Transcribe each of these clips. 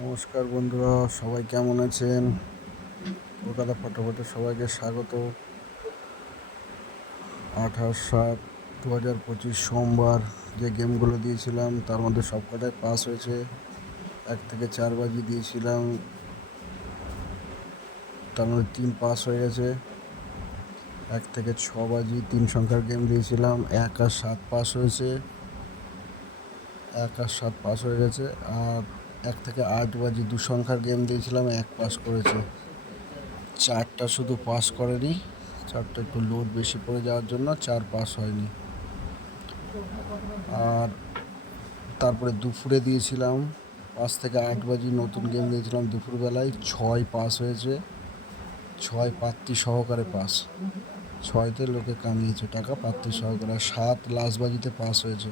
নমস্কার বন্ধুরা, সবাই কেমন আছেন? কলকাতা ফটোফটে সবাইকে স্বাগত। 28/7/2025 সোমবার যে গেমগুলো দিয়েছিলাম তার মধ্যে সবকটাই পাস হয়েছে। 1 থেকে 4 বাজি দিয়েছিলাম, তার মধ্যে 3 পাস হয়ে গেছে। 1 থেকে 6 বাজি 3 সংখ্যার গেম দিয়েছিলাম, 1 আর 7 পাস হয়েছে। 1 আর 7 পাস হয়ে গেছে। আর 1 থেকে 8 বাজি 2 সংখ্যার গেম দিয়েছিলাম, 1 পাস করেছে। 4টা শুধু পাস করেনি, 4টা একটু লোড বেশি পড়ে যাওয়ার জন্য 4 পাস হয়নি। আর তারপরে দুপুরে দিয়েছিলাম 5 থেকে 8 বাজি নতুন গেম দিয়েছিলাম দুপুরবেলায়, 6 পাস হয়েছে। 6 প্রার্থী সহকারে পাস, 6তে লোকে কামিয়েছে টাকা প্রার্থী সহকারে। 7 লাস্ট বাজিতে পাস হয়েছে।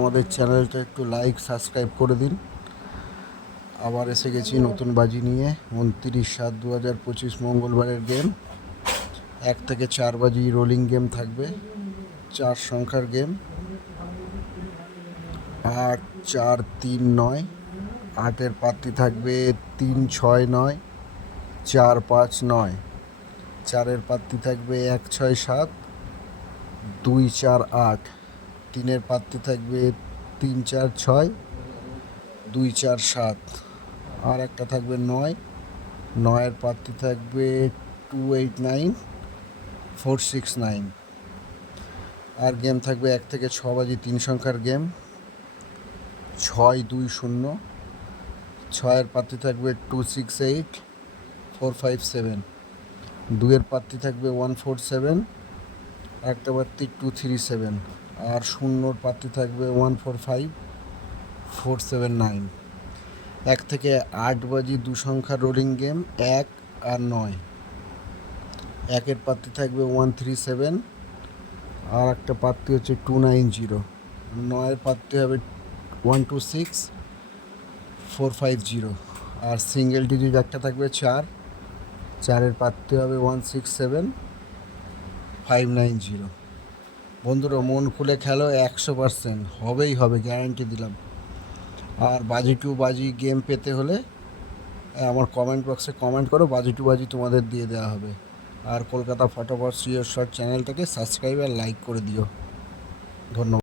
আমাদের চ্যানেলটা একটু লাইক সাবস্ক্রাইব করে দিন। আবার এসে গেছি নতুন বাজি নিয়ে। 29/7/2025 মঙ্গলবারের গেম। 1 থেকে 4 বাজি রোলিং গেম থাকবে, 4 সংখ্যার গেম। 8, 4, 3, 9। 8-এর প্রার্থী থাকবে 3, 6, 9, 4, 5, 9। 4-এর প্রার্থী থাকবে 1, 6, 7, 2, 4, 8। 3-এর প্রার্থী থাকবে 3, 4, 6, 2, 4, 7। আর একটা থাকবে 9। 9-এর প্রার্থী থাকবে 2, 8, 9, 4, 6, 9। আর গেম থাকবে 1 থেকে 6 বাজি 3 সংখ্যার গেম, 6, 2, 0। 6-এর প্রার্থী থাকবে 2, 6, 8, 4, 5, 7। 2-এর প্রার্থী থাকবে 1, 4, 7। একটা প্রার্থী 2, 3, 7। আর 0-র প্রার্থী থাকবে 1, 4, 5, 4, 7, 9। 1 থেকে 8 বাজি 2 সংখ্যার রোলিং গেম, 1 আর 9। 1-এর প্রার্থী থাকবে 1, 3, 7। আর একটা প্রার্থী হচ্ছে 2, 9, 0। 9-এর প্রার্থী হবে 1, 2, 6, 4, 5, 0। আর সিঙ্গেল ডিজিট একটা থাকবে 4। 4-এর প্রার্থী হবে 1, 6, 7, 5, 9, 0। বন্ধুরা, মন খুলে খেলো, 100% হবেই হবে, গ্যারান্টি দিলাম। আর বাজি টু বাজি গেম পেতে হলে আমার কমেন্ট বক্সে কমেন্ট করো, বাজি টু বাজি তোমাদের দিয়ে দেওয়া হবে। আর কলকাতা ফটোফট সিওর শট চ্যানেলটাকে সাবস্ক্রাইব আর লাইক করে দিও। ধন্যবাদ।